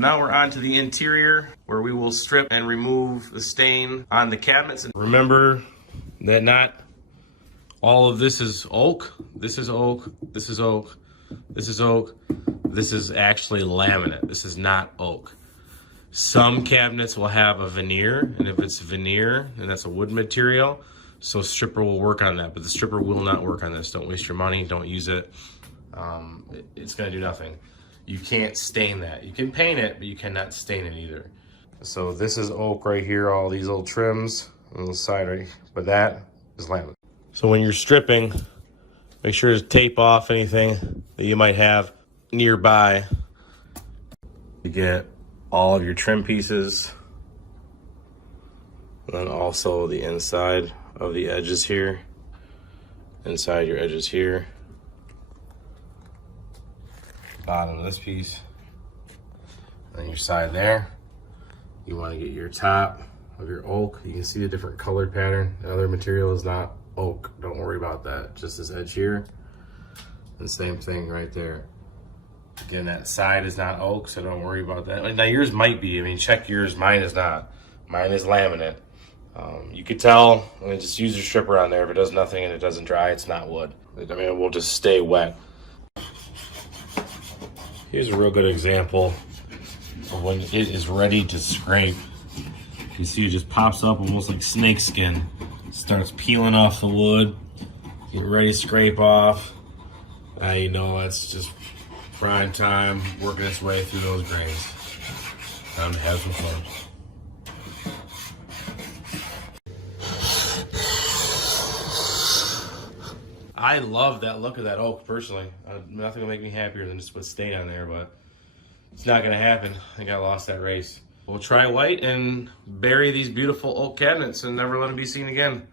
Now we're on to the interior where we will strip and remove the stain on the cabinets. Remember that not all of this is oak. This is oak, this is oak, this is oak. This is actually laminate. This is not oak. Some cabinets will have a veneer, and if it's veneer, then that's a wood material, so stripper will work on that, but the stripper will not work on this. Don't waste your money, don't use it. It's gonna do nothing. You can't stain that. You can paint it, but you cannot stain it either. So this is oak right here, all these little trims on the side right, but that is laminate. So when you're stripping, make sure to tape off anything that you might have nearby. You get all of your trim pieces, and then also the inside of the edges here, inside your edges here, bottom of this piece, and your side there. You want to get your top of your oak. You can see the different colored pattern. The other material is not oak, don't worry about that. Just this edge here, and same thing right there. Again, that side is not oak, so don't worry about that. Now yours might be, I mean, check yours, mine is not. Mine is laminate. You could tell, I mean, just use your stripper on there. If it does nothing and it doesn't dry, it's not wood. I mean, it will just stay wet. Here's a real good example of when it is ready to scrape. You see it just pops up almost like snake skin. Starts peeling off the wood, get ready to scrape off. Now you know it's just prime time, working its way through those grains. Time to have some fun. I love that look of that oak, personally. Nothing will make me happier than just put stain on there, but it's not gonna happen. I think I lost that race. We'll try white and bury these beautiful oak cabinets and never let them be seen again.